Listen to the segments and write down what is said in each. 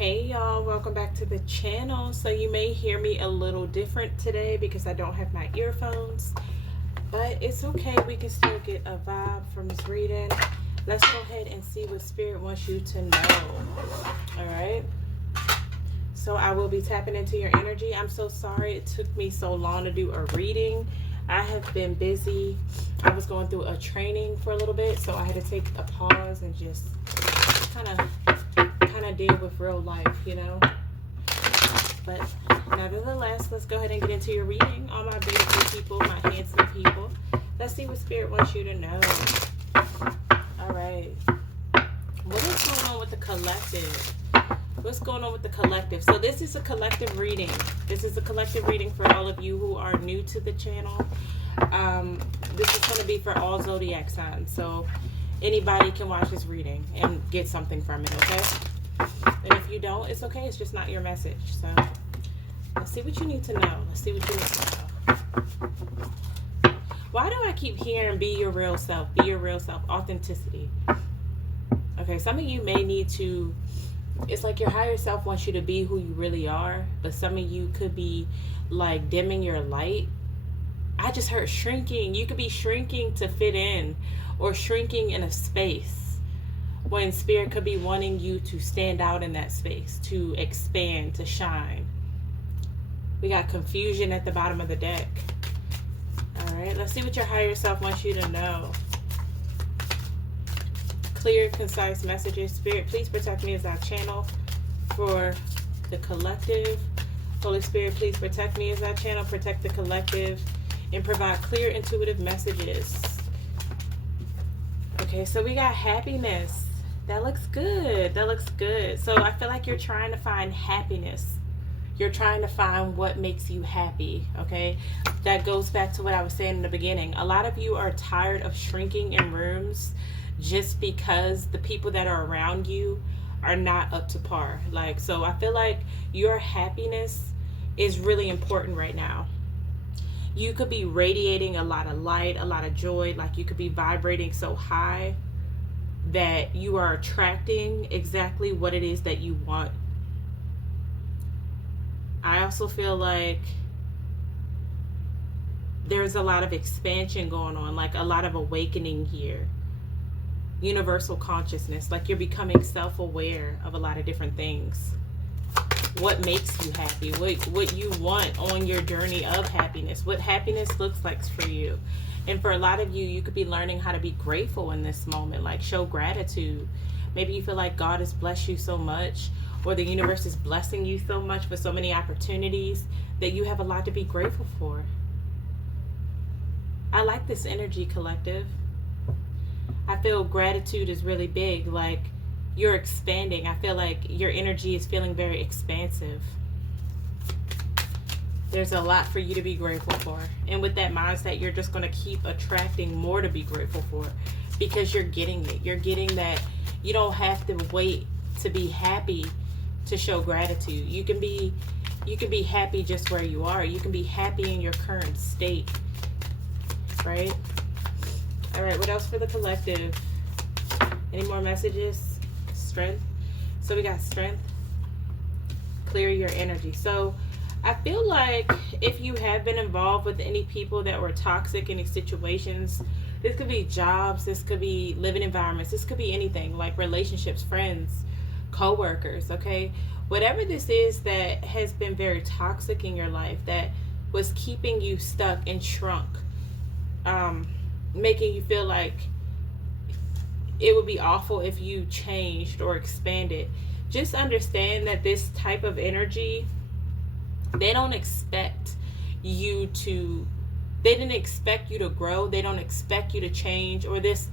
Hey y'all, welcome back to the channel. So you may hear me a little different today because I don't have my earphones, but it's okay. We can still get a vibe from this reading. Let's go ahead and see what Spirit wants you to know. All right. So I will be tapping into your energy. I'm so sorry it took me so long to do a reading. I have been busy. I was going through a training for a little bit, so I had to take a pause and just kind of deal with real life, you know. But nevertheless, let's go ahead and get into your reading. All my beautiful people, my handsome people. Let's see what Spirit wants you to know. All right. What is going on with the collective? What's going on with the collective? So this is a collective reading. This is a collective reading for all of you who are new to the channel. This is going to be for all zodiac signs. So anybody can watch this reading and get something from it, okay? And if you don't, it's okay. It's just not your message. So let's see what you need to know. Let's see what you need to know. Why do I keep hearing be your real self? Be your real self. Authenticity. Okay, some of you may need to, it's like your higher self wants you to be who you really are, but some of you could be like dimming your light. I just heard shrinking. You could be shrinking to fit in or shrinking in a space, when Spirit could be wanting you to stand out in that space, to expand, to shine. We got confusion at the bottom of the deck. All right, let's see what your higher self wants you to know. Clear, concise messages. Spirit, please protect me as I channel for the collective. Holy Spirit, please protect me as I channel, protect the collective, and provide clear, intuitive messages. Okay, so we got happiness. That looks good. That looks good. So I feel like you're trying to find happiness. You're trying to find what makes you happy, okay? That goes back to what I was saying in the beginning. A lot of you are tired of shrinking in rooms just because the people that are around you are not up to par. Like, so I feel like your happiness is really important right now. You could be radiating a lot of light, a lot of joy. Like, you could be vibrating so high that you are attracting exactly what it is that you want. I also feel like there's a lot of expansion going on, like a lot of awakening here. Universal consciousness, like you're becoming self-aware of a lot of different things. What makes you happy, what you want on your journey of happiness, what happiness looks like for you. And for a lot of you, you could be learning how to be grateful in this moment, like show gratitude. Maybe you feel like God has blessed you so much, or the universe is blessing you so much with so many opportunities that you have a lot to be grateful for. I like this energy, collective. I feel gratitude is really big, like you're expanding. I feel like your energy is feeling very expansive. There's a lot for you to be grateful for. And with that mindset, you're just going to keep attracting more to be grateful for, because you're getting it. You're getting that you don't have to wait to be happy to show gratitude. You can be happy just where you are. You can be happy in your current state. Right? All right, what else for the collective? Any more messages? Strength. So we got strength. Clear your energy. So I feel like if you have been involved with any people that were toxic in these situations, this could be jobs, this could be living environments, this could be anything, like relationships, friends, co-workers, okay? Whatever this is that has been very toxic in your life, that was keeping you stuck and shrunk, making you feel like it would be awful if you changed or expanded. Just understand that this type of energy, they don't expect you to, they didn't expect you to grow. They don't expect you to change, or this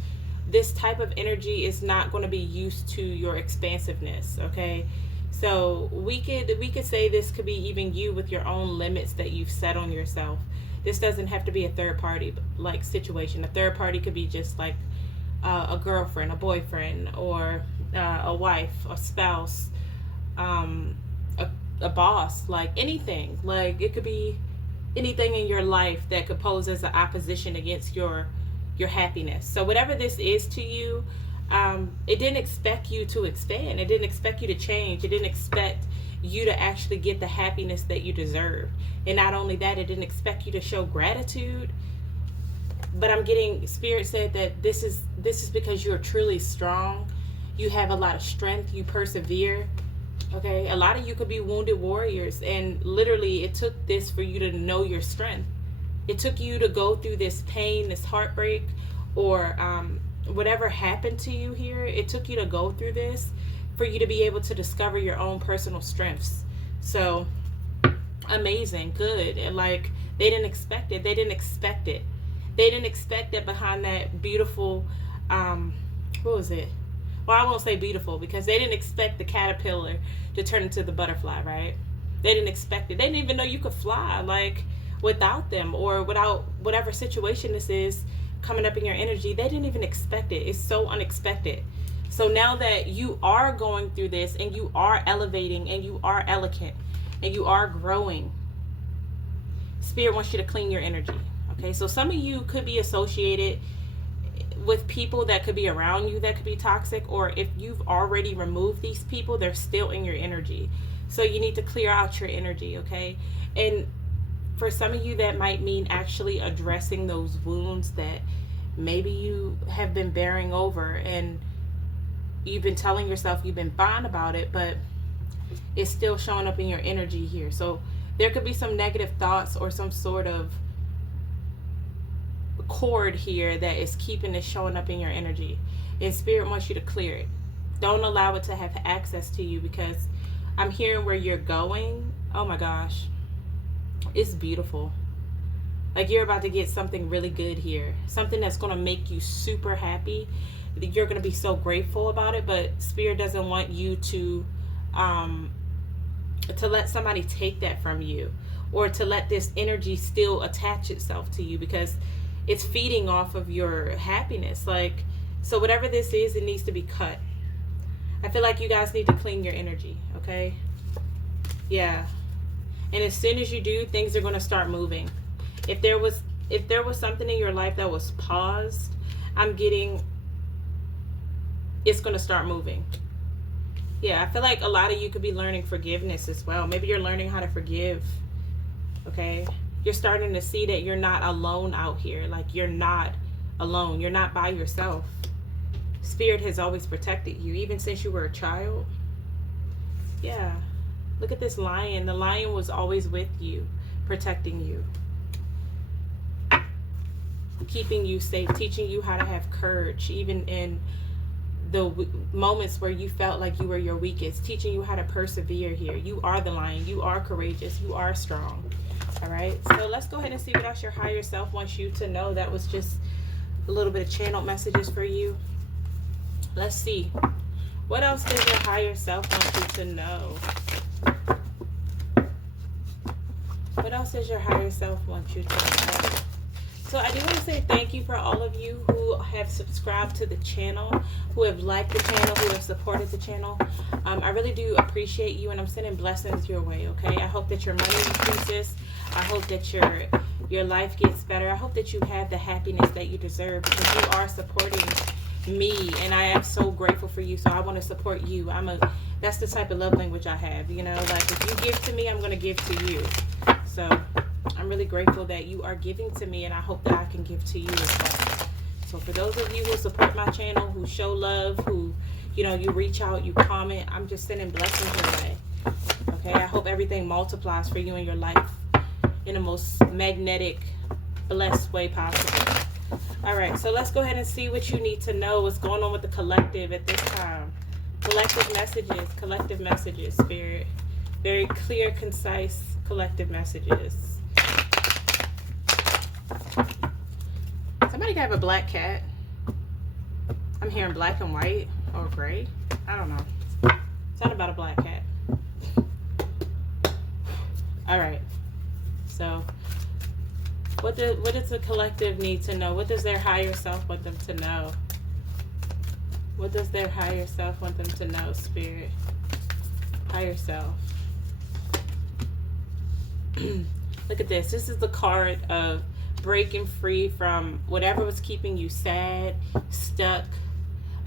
type of energy is not going to be used to your expansiveness, okay? So we could say this could be even you with your own limits that you've set on yourself. This doesn't have to be a third party like situation. A third party could be just like a girlfriend, a boyfriend, or a wife, a spouse, a boss, like anything. Like it could be anything in your life that could pose as an opposition against your happiness. So whatever this is to you, It didn't expect you to expand. It didn't expect you to change. It didn't expect you to actually get the happiness that you deserve. And not only that, it didn't expect you to show gratitude. But I'm getting, Spirit said that this is because you're truly strong. You have a lot of strength. You persevere. Okay, a lot of you could be wounded warriors, and literally it took this for you to know your strength. It took you to go through this pain, this heartbreak, or whatever happened to you here. It took you to go through this for you to be able to discover your own personal strengths. So amazing, good. And like, they didn't expect it. They didn't expect it. They didn't expect that behind that beautiful, what was it? Well, I won't say beautiful, because they didn't expect the caterpillar to turn into the butterfly, right? They didn't expect it. They didn't even know you could fly, like, without them, or without whatever situation this is coming up in your energy. They didn't even expect it. It's so unexpected. So now that you are going through this, and you are elevating, and you are elegant, and you are growing, Spirit wants you to clean your energy. Okay, so some of you could be associated with people that could be around you that could be toxic, or if you've already removed these people, they're still in your energy. So you need to clear out your energy, okay? And for some of you, that might mean actually addressing those wounds that maybe you have been bearing over, and you've been telling yourself you've been fine about it, but it's still showing up in your energy here. So there could be some negative thoughts or some sort of cord here that is keeping it showing up in your energy, and Spirit wants you to clear it. Don't allow it to have access to you, because I'm hearing where you're going. Oh my gosh, it's beautiful. Like, you're about to get something really good here, something that's going to make you super happy. You're going to be so grateful about it, but Spirit doesn't want you to let somebody take that from you, or to let this energy still attach itself to you, because it's feeding off of your happiness. Like, so whatever this is, it needs to be cut. I feel like you guys need to clean your energy, okay? Yeah. And as soon as you do, things are going to start moving. If there was something in your life that was paused, I'm getting, it's going to start moving. Yeah, I feel like a lot of you could be learning forgiveness as well. Maybe you're learning how to forgive, okay? You're starting to see that you're not alone out here. Like, you're not alone. You're not by yourself. Spirit has always protected you, even since you were a child. Yeah. Look at this lion. The lion was always with you, protecting you, keeping you safe, teaching you how to have courage, even in the moments where you felt like you were your weakest, teaching you how to persevere here. You are the lion. You are courageous. You are strong. All right, so let's go ahead and see what else your higher self wants you to know. That was just a little bit of channeled messages for you. Let's see. What else does your higher self want you to know? What else does your higher self want you to know? So I do want to say thank you for all of you who have subscribed to the channel, who have liked the channel, who have supported the channel. I really do appreciate you, and I'm sending blessings your way, okay? I hope that your money increases. I hope that your life gets better. I hope that you have the happiness that you deserve, because you are supporting me, and I am so grateful for you. So I want to support you. That's the type of love language I have, you know? Like, if you give to me, I'm going to give to you. So I'm really grateful that you are giving to me, and I hope that I can give to you as well. So for those of you who support my channel, who show love, who, you know, you reach out, you comment, I'm just sending blessings your way. Okay, I hope everything multiplies for you in your life in the most magnetic, blessed way possible. All right, so let's go ahead and see what you need to know. What's going on with the collective at this time? Collective messages, Spirit. Very clear, concise, collective messages. Somebody have a black cat. I'm hearing black and white or gray. I don't know. It's not about a black cat. All right. So what does the collective need to know? What does their higher self want them to know? What does their higher self want them to know, Spirit? Higher self. Look at this. This is the card of breaking free from whatever was keeping you sad, stuck,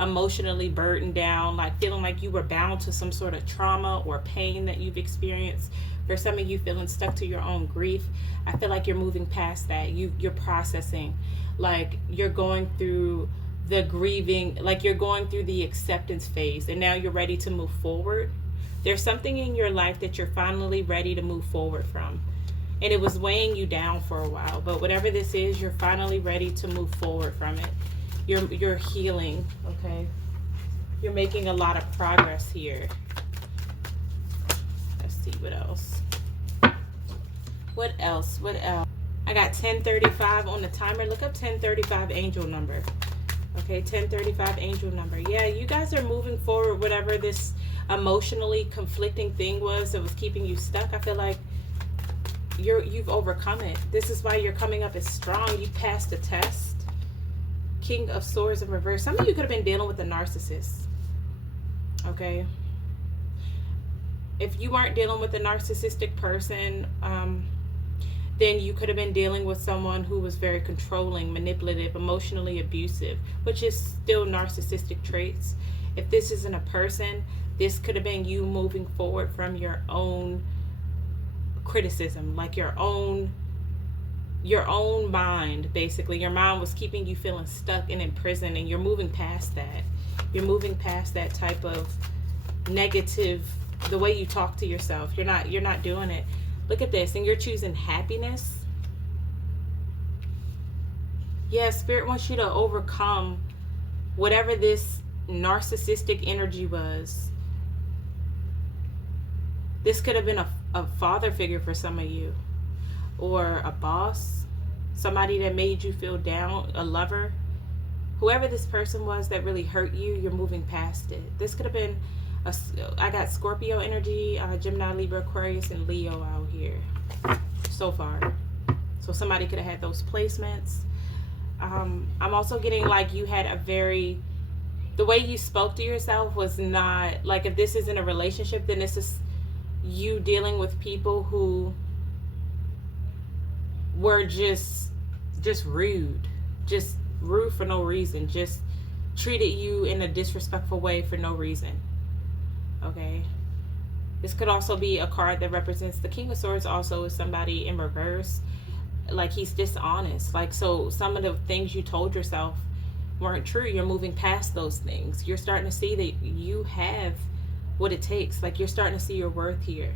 emotionally burdened down, like feeling like you were bound to some sort of trauma or pain that you've experienced. For some of you, feeling stuck to your own grief, I feel like you're moving past that. You're processing, like you're going through the grieving, like you're going through the acceptance phase, and now you're ready to move forward. There's something in your life that you're finally ready to move forward from, and it was weighing you down for a while, but whatever this is, you're finally ready to move forward from it. You're healing, okay? You're making a lot of progress here. Let's see what else. What else? I got 1035 on the timer. Look up 1035 angel number. Okay, 1035 angel number. Yeah, you guys are moving forward, whatever this emotionally conflicting thing was that was keeping you stuck. I feel like you've overcome it. This is why you're coming up as strong. You passed the test. King of Swords in reverse. Some of you could have been dealing with a narcissist. Okay. If you weren't dealing with a narcissistic person, then you could have been dealing with someone who was very controlling, manipulative, emotionally abusive, which is still narcissistic traits. If this isn't a person, this could have been you moving forward from your own criticism, like your own mind. Basically, your mind was keeping you feeling stuck and in prison, and you're moving past that. You're moving past that type of negative, the way you talk to yourself. You're not doing it. Look at this, and you're choosing happiness. Yeah, Spirit wants you to overcome whatever this narcissistic energy was. This could have been a father figure for some of you, or a boss, somebody that made you feel down, a lover. Whoever this person was that really hurt you, you're moving past it. This could have been I got Scorpio energy, Gemini, Libra, Aquarius, and Leo out here so far. So somebody could have had those placements. I'm also getting like you had the way you spoke to yourself was not, like if this isn't a relationship, then this is you dealing with people who were just rude for no reason, just treated you in a disrespectful way for no reason. Okay, this could also be a card that represents the King of Swords. Also is somebody in reverse, like he's dishonest. Like, so some of the things you told yourself weren't true. You're moving past those things. You're starting to see that you have what it takes. Like, you're starting to see your worth here.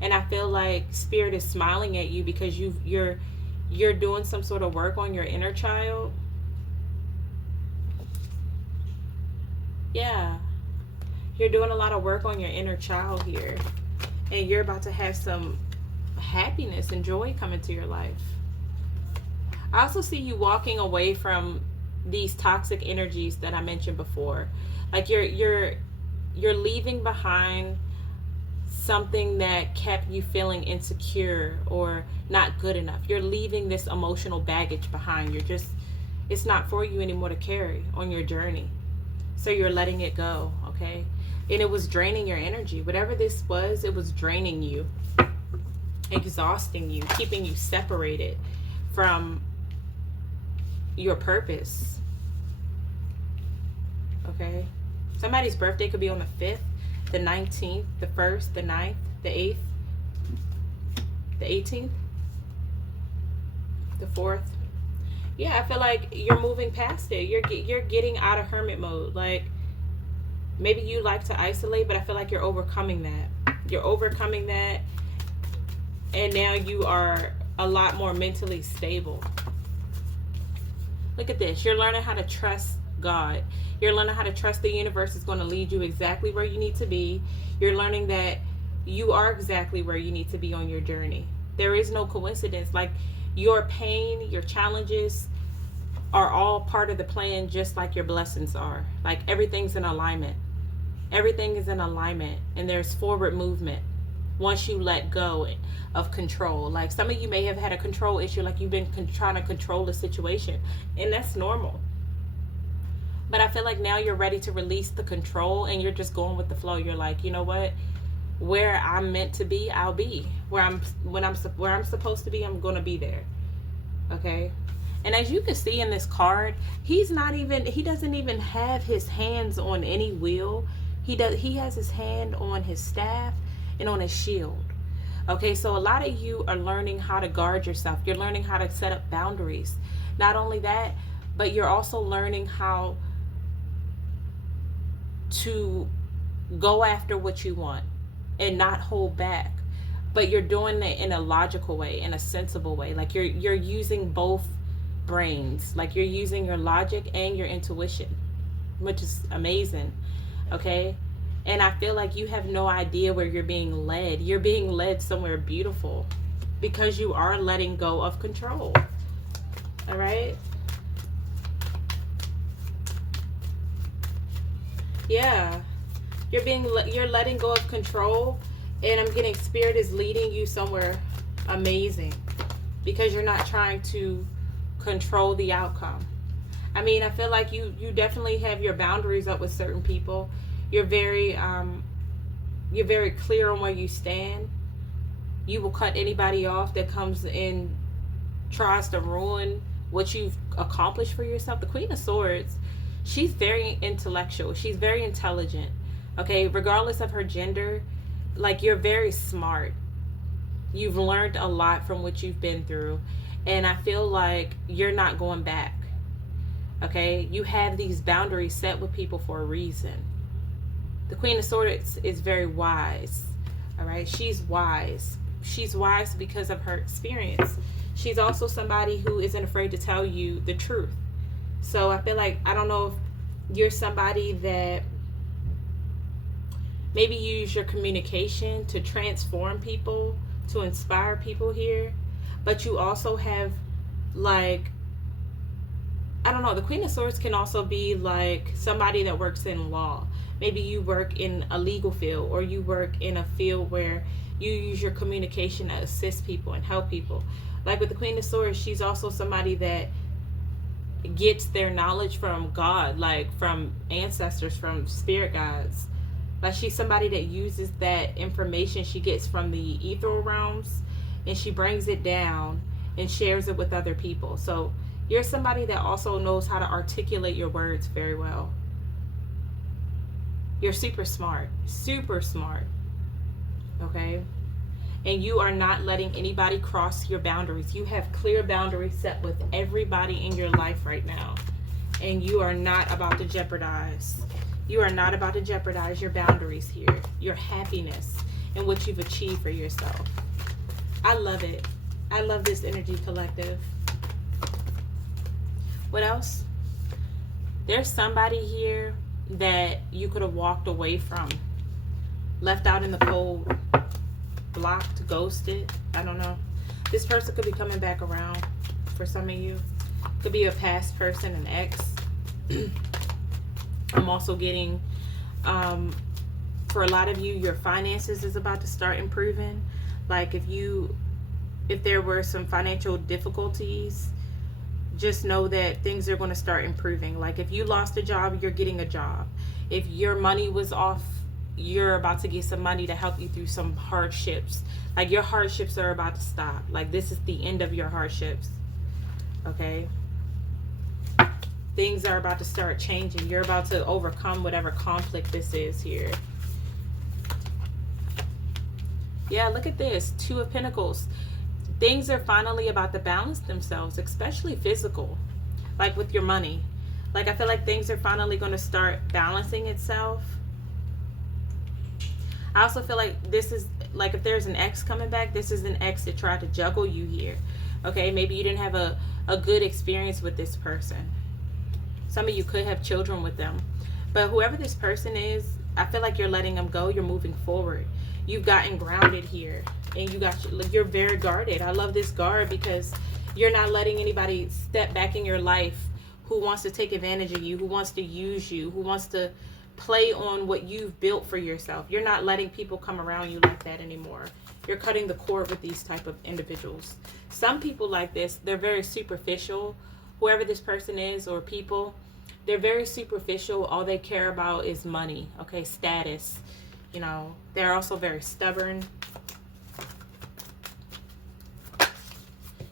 And I feel like Spirit is smiling at you because you're doing some sort of work on your inner child. Yeah. You're doing a lot of work on your inner child here. And you're about to have some happiness and joy come into your life. I also see you walking away from these toxic energies that I mentioned before. Like you're leaving behind something that kept you feeling insecure or not good enough. You're leaving this emotional baggage behind. It's not for you anymore to carry on your journey. So you're letting it go, okay? And it was draining your energy. Whatever this was, it was draining you, exhausting you, keeping you separated from your purpose. Okay? Somebody's birthday could be on the 5th, the 19th, the 1st, the 9th, the 8th, the 18th, the 4th. Yeah, I feel like you're moving past it. You're getting out of hermit mode. Like, maybe you like to isolate, but I feel like you're overcoming that. You're overcoming that, and now you are a lot more mentally stable. Look at this. You're learning how to trust God. You're learning how to trust the universe is going to lead you exactly where you need to be. You're learning that you are exactly where you need to be on your journey. There is no coincidence. Like, your pain, your challenges are all part of the plan, just like your blessings are. Like, everything's in alignment. Everything is in alignment, and there's forward movement once you let go of control. Like, some of you may have had a control issue, like you've been trying to control the situation, and that's normal. But I feel like now you're ready to release the control, and you're just going with the flow. You're like, you know what? Where I'm meant to be, I'll be. Where I'm supposed to be, I'm going to be there. Okay? And as you can see in this card, he doesn't even have his hands on any wheel. He has his hand on his staff and on his shield. Okay, so a lot of you are learning how to guard yourself. You're learning how to set up boundaries. Not only that, but you're also learning how to go after what you want and not hold back. But you're doing it in a logical way, in a sensible way. Like you're using both brains. Like you're using your logic and your intuition, which is amazing. Okay? And I feel like you have no idea where you're being led. You're being led somewhere beautiful because you are letting go of control. All right? Yeah. You're letting go of control, and I'm getting spirit is leading you somewhere amazing because you're not trying to control the outcome. I mean, I feel like you definitely have your boundaries up with certain people. You're very clear on where you stand. You will cut anybody off that comes in, tries to ruin what you've accomplished for yourself. The Queen of Swords, she's very intellectual. She's very intelligent. Okay, regardless of her gender, like you're very smart. You've learned a lot from what you've been through. And I feel like you're not going back. Okay, you have these boundaries set with people for a reason. The Queen of Swords is very wise. All right, she's wise. She's wise because of her experience. She's also somebody who isn't afraid to tell you the truth. So I feel like, I don't know if you're somebody that maybe use your communication to transform people, to inspire people here. But you also have, like, I don't know, the Queen of Swords can also be like somebody that works in law. Maybe you work in a legal field, or you work in a field where you use your communication to assist people and help people. Like with the Queen of Swords, she's also somebody that gets their knowledge from God, like from ancestors, from spirit guides. Like she's somebody that uses that information she gets from the ethereal realms, and she brings it down and shares it with other people. So you're somebody that also knows how to articulate your words very well. You're super smart, okay? And you are not letting anybody cross your boundaries. You have clear boundaries set with everybody in your life right now. And you are not about to jeopardize. You are not about to jeopardize your boundaries here, your happiness, and what you've achieved for yourself. I love it. I love this energy collective. What else? There's somebody here that you could have walked away from, left out in the cold, blocked, ghosted. I don't know. This person could be coming back around for some of you. Could be a past person, an ex. I'm also getting, for a lot of you, your finances is about to start improving. Like if there were some financial difficulties, just know that things are going to start improving. Like if you lost a job, you're getting a job. If your money was off, you're about to get some money to help you through some hardships. Like your hardships are about to stop. Like this is the end of your hardships. Okay? Things are about to start changing. You're about to overcome whatever conflict this is here. Yeah, look at this. Two of Pentacles. Things are finally about to balance themselves, especially physical. Like with your money. Like I feel like things are finally going to start balancing itself. I also feel like this is, like if there's an ex coming back, this is an ex that tried to juggle you here. Okay, maybe you didn't have a good experience with this person. Some of you could have children with them. But whoever this person is, I feel like you're letting them go. You're moving forward. You've gotten grounded here. And you're very guarded. I love this guard because you're not letting anybody step back in your life who wants to take advantage of you, who wants to use you, who wants to play on what you've built for yourself. You're not letting people come around you like that anymore. You're cutting the cord with these type of individuals. Some people like this, they're very superficial. Whoever this person is, or people, they're very superficial. All they care about is money, okay, status. You know, they're also very stubborn.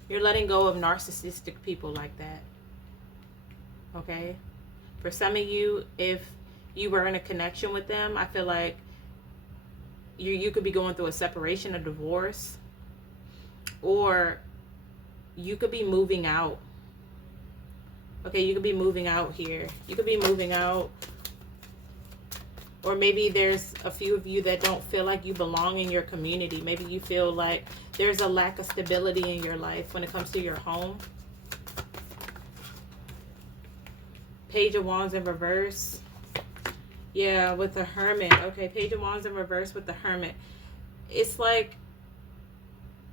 You're letting go of narcissistic people like that. Okay? For some of you, if you were in a connection with them, I feel like you could be going through a separation, a divorce, or you could be moving out. Okay, you could be moving out here. You could be moving out. Or maybe there's a few of you that don't feel like you belong in your community. Maybe you feel like there's a lack of stability in your life when it comes to your home. Page of Wands in reverse. Yeah, with the Hermit. Okay, Page of Wands in reverse with the Hermit. It's like,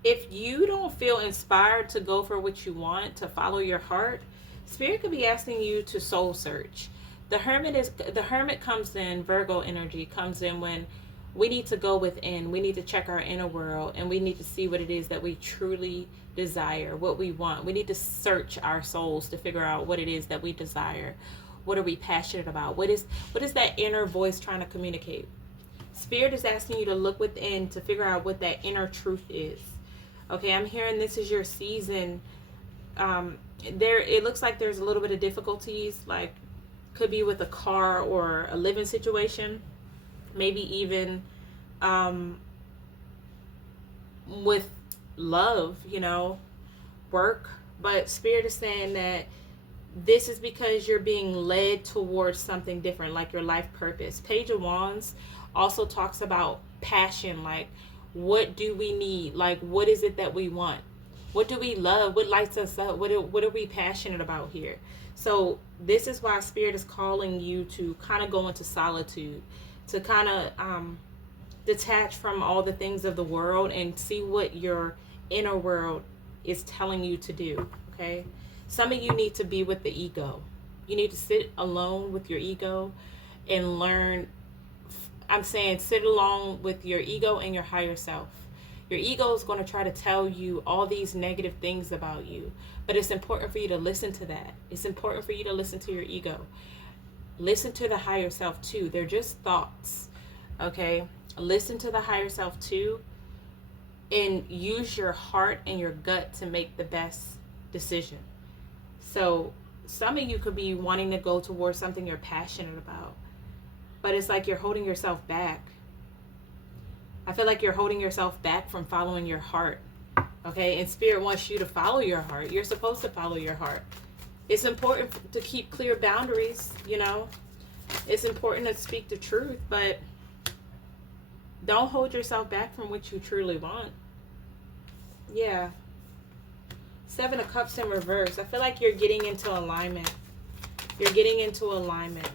if you don't feel inspired to go for what you want, to follow your heart, Spirit could be asking you to soul search. The Hermit comes in, Virgo energy comes in when we need to go within. We need to check our inner world, and we need to see what it is that we truly desire, what we want. We need to search our souls to figure out what it is that we desire. What are we passionate about? What is that inner voice trying to communicate? Spirit is asking you to look within to figure out what that inner truth is. Okay, I'm hearing this is your season. It looks like there's a little bit of difficulties, like could be with a car or a living situation, maybe even with love, work. But Spirit is saying that this is because you're being led towards something different, like your life purpose. Page of Wands also talks about passion, like what do we need? Like what is it that we want? What do we love? What lights us up? What are we passionate about here? So this is why Spirit is calling you to kind of go into solitude, to kind of detach from all the things of the world and see what your inner world is telling you to do, okay? Some of you need to be with the ego. You need to sit alone with your ego and learn. I'm saying sit alone with your ego and your higher self. Your ego is going to try to tell you all these negative things about you, but it's important for you to listen to that. It's important for you to listen to your ego. Listen to the higher self too. They're just thoughts, okay? Listen to the higher self too, and use your heart and your gut to make the best decision. So some of you could be wanting to go towards something you're passionate about, but it's like you're holding yourself back. I feel like you're holding yourself back from following your heart, okay? And Spirit wants you to follow your heart. You're supposed to follow your heart. It's important to keep clear boundaries, It's important to speak the truth, but don't hold yourself back from what you truly want. Yeah. 7 of Cups in reverse. I feel like you're getting into alignment. You're getting into alignment.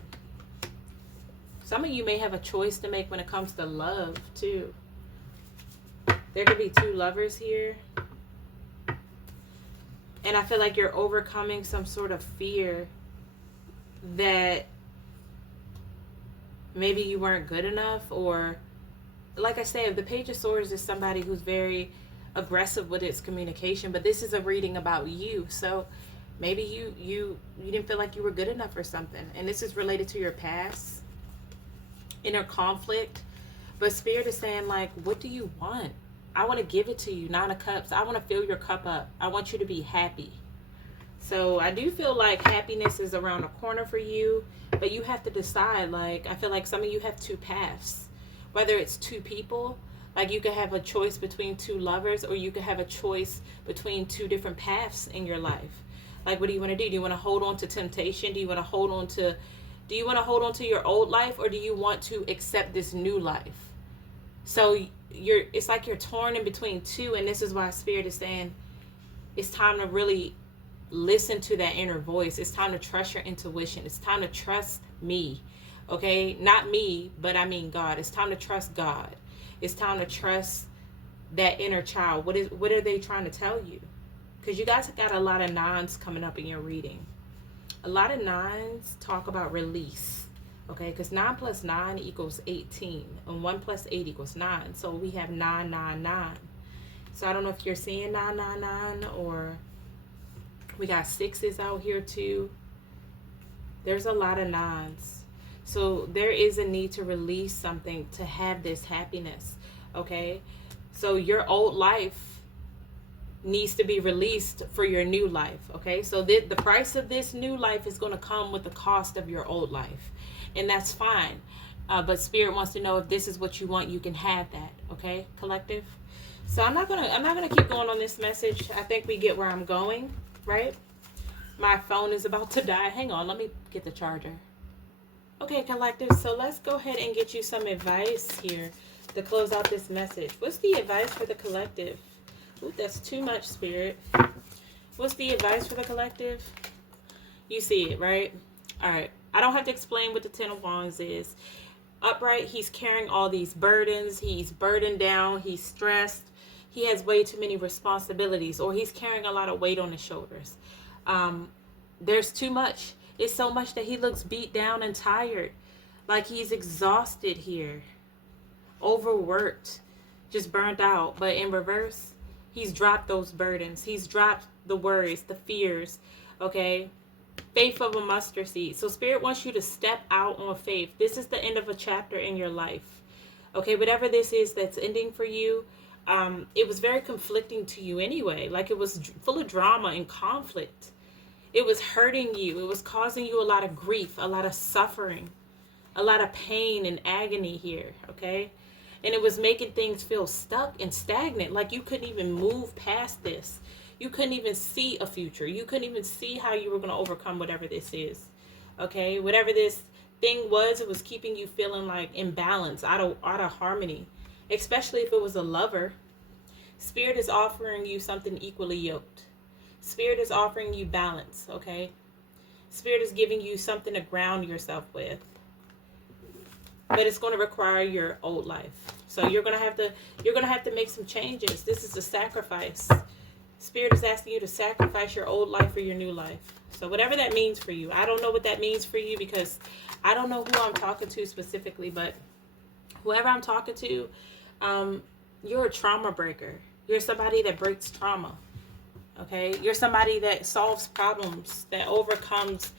Some of you may have a choice to make when it comes to love, too. There could be 2 lovers here. And I feel like you're overcoming some sort of fear that maybe you weren't good enough, or, like I said, the Page of Swords is somebody who's very aggressive with its communication, but this is a reading about you. So maybe you didn't feel like you were good enough or something, and this is related to your past, inner conflict. But Spirit is saying, like, what do you want? I want to give it to you. 9 of Cups. I want to fill your cup up. I want you to be happy. So I do feel like happiness is around the corner for you, but you have to decide. Like, I feel like some of you have 2 paths, whether it's 2 people. Like, you could have a choice between 2 lovers, or you could have a choice between 2 different paths in your life. Like, what do you want to do? Do you want to hold on to temptation? Do you want to hold on to your old life, or do you want to accept this new life? So it's like you're torn in between 2, and this is why Spirit is saying it's time to really listen to that inner voice. It's time to trust your intuition. It's time to trust me, okay? Not me, but I mean God. It's time to trust God. It's time to trust that inner child. What are they trying to tell you? Because you guys got a lot of 9s coming up in your reading. A lot of 9s talk about release. Okay, because 9 plus 9 equals 18, and 1 plus 8 equals 9. So we have 999. So I don't know if you're seeing 999, or we got 6s out here too. There's a lot of 9s. So there is a need to release something to have this happiness. Okay, so your old life needs to be released for your new life. Okay, so the price of this new life is going to come with the cost of your old life, and that's fine. But Spirit wants to know if this is what you want, you can have that. Okay, collective. So I'm not gonna keep going on this message. I think we get where I'm going, right? My phone is about to die. Hang on, let me get the charger. Okay, collective. So let's go ahead and get you some advice here to close out this message. What's the advice for the collective? Ooh, that's too much, Spirit. What's the advice for the collective? You see it, right? All right. I don't have to explain what the Ten of Wands is. Upright, he's carrying all these burdens. He's burdened down. He's stressed. He has way too many responsibilities, or he's carrying a lot of weight on his shoulders. There's too much. It's so much that he looks beat down and tired. Like he's exhausted here. Overworked. Just burnt out. But in reverse, he's dropped those burdens. He's dropped the worries, the fears. Okay? Faith of a mustard seed. So Spirit wants you to step out on faith. This is the end of a chapter in your life. Okay? Whatever this is that's ending for you, it was very conflicting to you anyway. Like it was full of drama and conflict. It was hurting you. It was causing you a lot of grief, a lot of suffering, a lot of pain and agony here, okay? And it was making things feel stuck and stagnant, like you couldn't even move past this. You couldn't even see a future. You couldn't even see how you were going to overcome whatever this is, okay? Whatever this thing was, it was keeping you feeling like imbalance, out of harmony, especially if it was a lover. Spirit is offering you something equally yoked. Spirit is offering you balance, okay? Spirit is giving you something to ground yourself with. But it's going to require your old life. So you're going to have to make some changes. This is a sacrifice. Spirit is asking you to sacrifice your old life for your new life. So whatever that means for you. I don't know what that means for you because I don't know who I'm talking to specifically, but whoever I'm talking to, you're a trauma breaker. You're somebody that breaks trauma. Okay, you're somebody that solves problems, that overcomes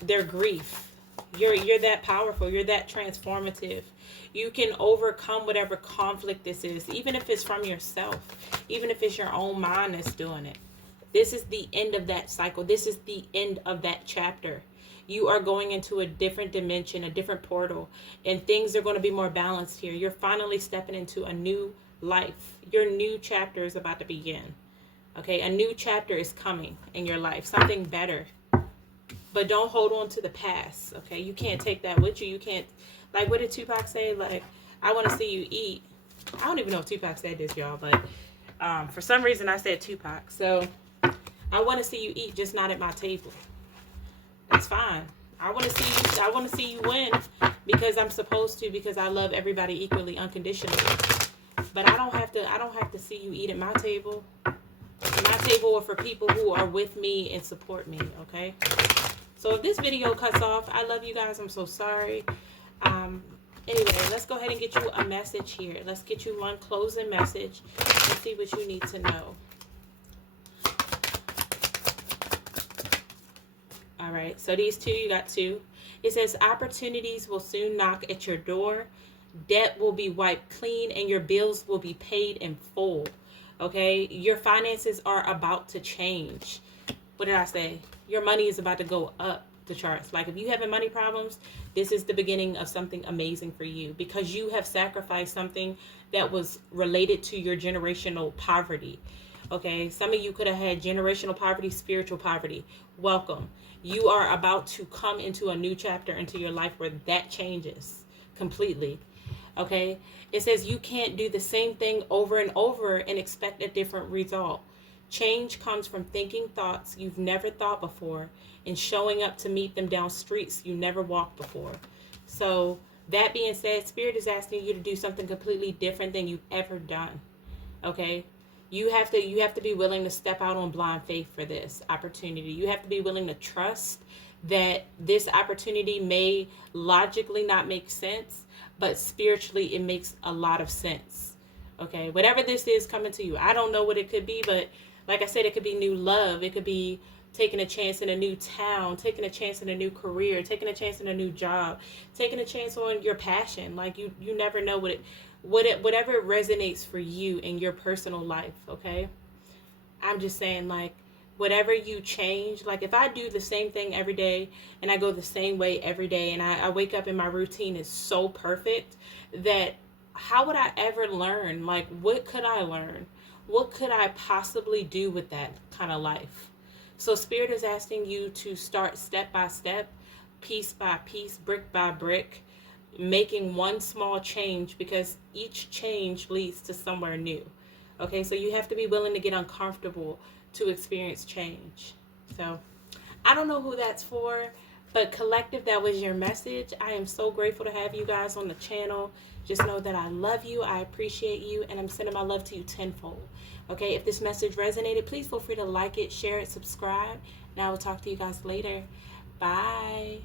their grief. You're that powerful. You're that transformative. You can overcome whatever conflict this is, even if it's from yourself, even if it's your own mind that's doing it. This is the end of that cycle. This is the end of that chapter. You are going into a different dimension, a different portal, and things are going to be more balanced here. You're finally stepping into a new life. Your new chapter is about to begin. Okay, a new chapter is coming in your life, something better. But don't hold on to the past, okay? You can't take that with you. You can't, like, what did Tupac say? Like, I want to see you eat. I don't even know if Tupac said this, y'all, but for some reason I said Tupac. So, I want to see you eat, just not at my table. That's fine. I want to see you win because I'm supposed to, because I love everybody equally, unconditionally. But I don't have to see you eat at my table. My table or for people who are with me and support me, okay? So if this video cuts off, I love you guys. I'm so sorry. Anyway, let's go ahead and get you a message here. Let's get you one closing message and see what you need to know. All right, so these two, you got two. It says opportunities will soon knock at your door. Debt will be wiped clean and your bills will be paid in full. Okay, your finances are about to change. What did I say? Your money is about to go up the charts. Like if you having money problems, this is the beginning of something amazing for you because you have sacrificed something that was related to your generational poverty. Okay, some of you could have had generational poverty, spiritual poverty. Welcome. You are about to come into a new chapter into your life where that changes completely. Okay, it says you can't do the same thing over and over and expect a different result. Change comes from thinking thoughts you've never thought before and showing up to meet them down streets you never walked before. So that being said, Spirit is asking you to do something completely different than you've ever done. Okay, you have to be willing to step out on blind faith for this opportunity. You have to be willing to trust that this opportunity may logically not make sense, but spiritually it makes a lot of sense. Okay, whatever this is coming to you, I don't know what it could be, but like I said, it could be new love. It could be taking a chance in a new town, taking a chance in a new career, taking a chance in a new job, taking a chance on your passion. Like you never know whatever resonates for you in your personal life. Okay, I'm just saying, like, whatever you change, like if I do the same thing every day and I go the same way every day, and I wake up and my routine is so perfect that how would I ever learn? Like, what could I learn? What could I possibly do with that kind of life? So, Spirit is asking you to start step by step, piece by piece, brick by brick, making one small change, because each change leads to somewhere new. Okay, so you have to be willing to get uncomfortable to experience change. So I don't know who that's for, but collective, that was your message. I am so grateful to have you guys on the channel. Just know that I love you, I appreciate you, and I'm sending my love to you tenfold. Okay, if this message resonated, please feel free to like it, share it, subscribe, and I will talk to you guys later. Bye.